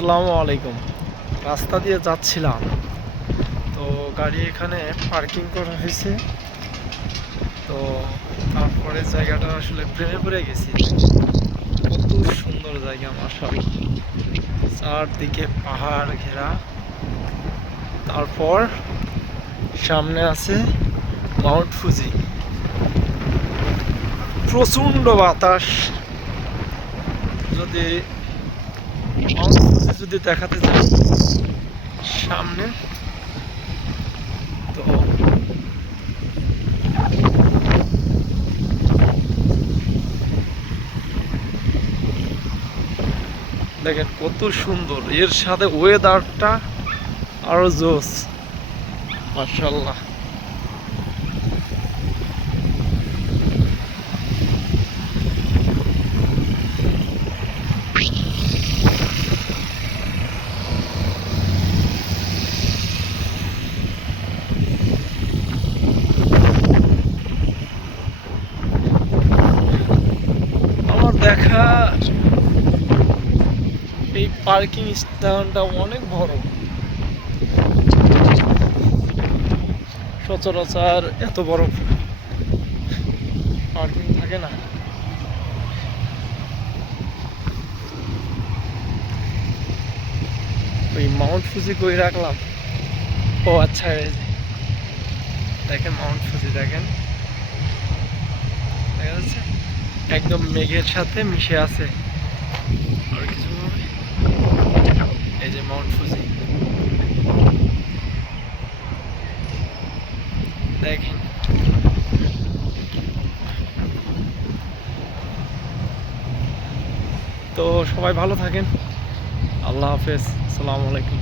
আসসালামু আলাইকুম। রাস্তা দিয়ে যাচ্ছিলাম, তো গাড়ি এখানে পার্কিং করা হয়েছে। তো তারপরে জায়গাটা আসলে প্রেমে পড়ে গেছি। কত সুন্দর জায়গা, মাশাআল্লাহ। চারদিকে পাহাড় ঘেরা। তারপর সামনে আছে মাউন্ট ফুজি। প্রচণ্ড বাতাস। যদি মাউন্ট ফুজি যদি দেখাতে যাই সামনে, তো দেখেন কত সুন্দর, এর সাথে ওয়েদারটা আরো জোস, মাশাআল্লাহ। আমার দেখা এই পার্কিং স্থানটা অনেক বড়। সচরাচর এত বড় পার্কিং থাকে না। ওই মাউন্ট ফুজি কই রাখলাম? ও আচ্ছা, এই যে দেখেন মাউন্ট ফুজি, দেখেন দেখা যাচ্ছে একদম মেঘের সাথে মিশে আছে। আর কিছু হবে, এই যে মাউন্ট ফুজি দেখেন। তো সবাই ভালো থাকেন, আল্লাহ হাফেজ, আসসালামু আলাইকুম।